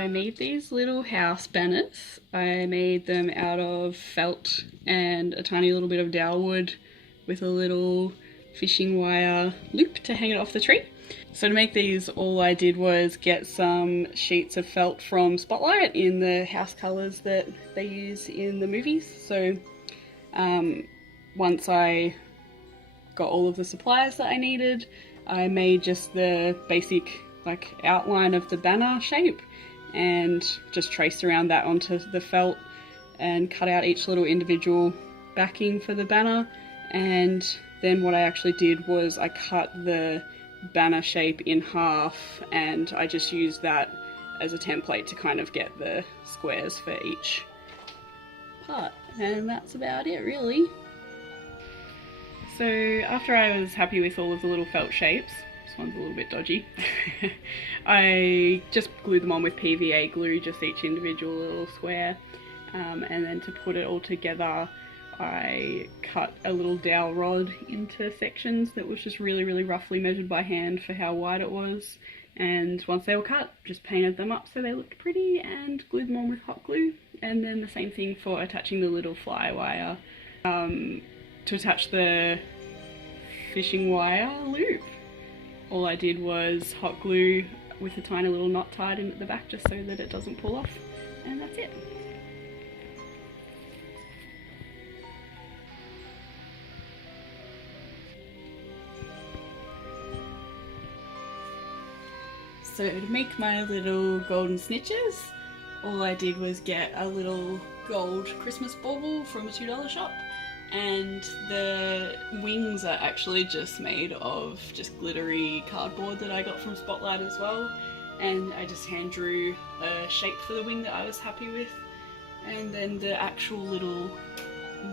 I made these little house banners. I made them out of felt and a tiny little bit of dowel wood with a little fishing wire loop to hang it off the tree. So to make these, all I did was get some sheets of felt from Spotlight in the house colours that they use in the movies. So once I got all of the supplies that I needed, I made just the basic outline of the banner shape and just traced around that onto the felt and cut out each little individual backing for the banner. And then what I actually did was I cut the banner shape in half and I just used that as a template to kind of get the squares for each part. And that's about it, really. So after I was happy with all of the little felt shapes, this one's a little bit dodgy, I just glued them on with PVA glue, just each individual little square. And then to put it all together, I cut a little dowel rod into sections that was just really roughly measured by hand for how wide it was. And once they were cut, just painted them up so they looked pretty and glued them on with hot glue. And then the same thing for attaching the little fly wire. To attach the fishing wire loop, all I did was hot glue with a tiny little knot tied in at the back just so that it doesn't pull off, and that's it. So to make my little golden snitches, all I did was get a little gold Christmas bauble from a $2 shop, and the wings are actually just made of just glittery cardboard that I got from Spotlight as well, and I just hand drew a shape for the wing that I was happy with, and then the actual little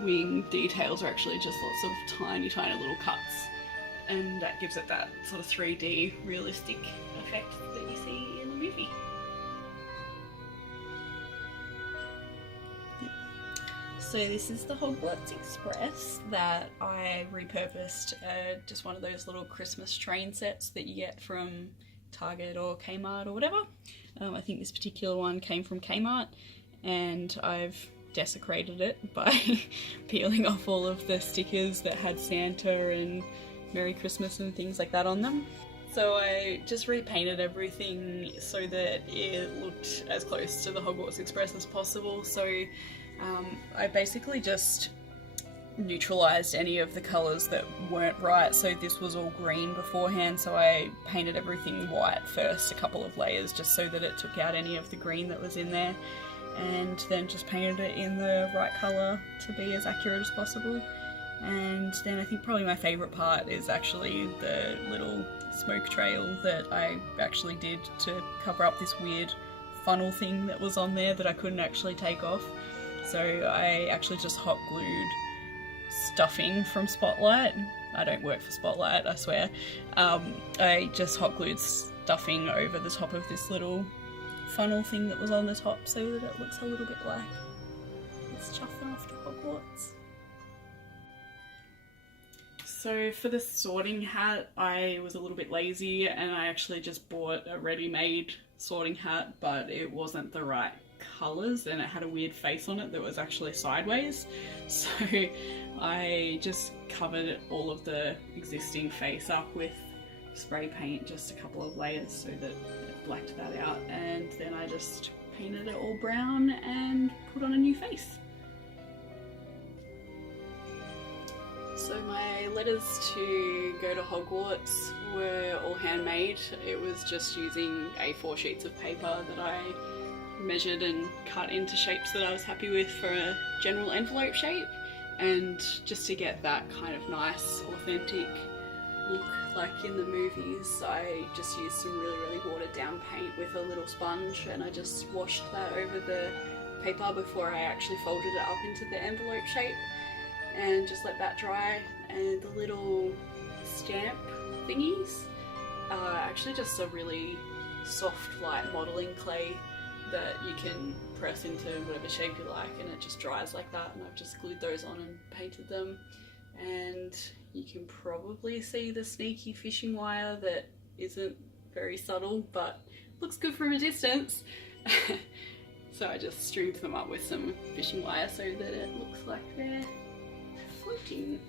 wing details are actually just lots of tiny little cuts, and that gives it that sort of 3D realistic effect that you see in the movie. So this is the Hogwarts Express that I repurposed, just one of those little Christmas train sets that you get from Target or Kmart or whatever. I think this particular one came from Kmart, and I've desecrated it by peeling off all of the stickers that had Santa and Merry Christmas and things like that on them. So I just repainted everything so that it looked as close to the Hogwarts Express as possible. So I basically just neutralised any of the colours that weren't right. So this was all green beforehand, so I painted everything white first, a couple of layers, just so that it took out any of the green that was in there, and then just painted it in the right colour to be as accurate as possible. And then I think probably my favourite part is actually the little smoke trail that I actually did to cover up this weird funnel thing that was on there that I couldn't actually take off. So I actually just hot glued stuffing from Spotlight. I don't work for Spotlight, I swear. I just hot glued stuffing over the top of this little funnel thing that was on the top so that it looks a little bit like it's chuffing off to Hogwarts. So for the sorting hat, I was a little bit lazy and I actually just bought a ready-made sorting hat, but it wasn't the right colours and it had a weird face on it that was actually sideways. So I just covered all of the existing face up with spray paint, just a couple of layers so that it blacked that out, and then I just painted it all brown and put on a new face. So my letters to go to Hogwarts were all handmade. It was just using A4 sheets of paper that I measured and cut into shapes that I was happy with for a general envelope shape, and just to get that kind of nice authentic look like in the movies, I just used some really watered down paint with a little sponge, and I just washed that over the paper before I actually folded it up into the envelope shape and just let that dry. And the little stamp thingies are actually just a really soft light modelling clay that you can press into whatever shape you like, and it just dries like that, and I've just glued those on and painted them. And you can probably see the sneaky fishing wire that isn't very subtle but looks good from a distance. So I just stringed them up with some fishing wire so that it looks like they're floating.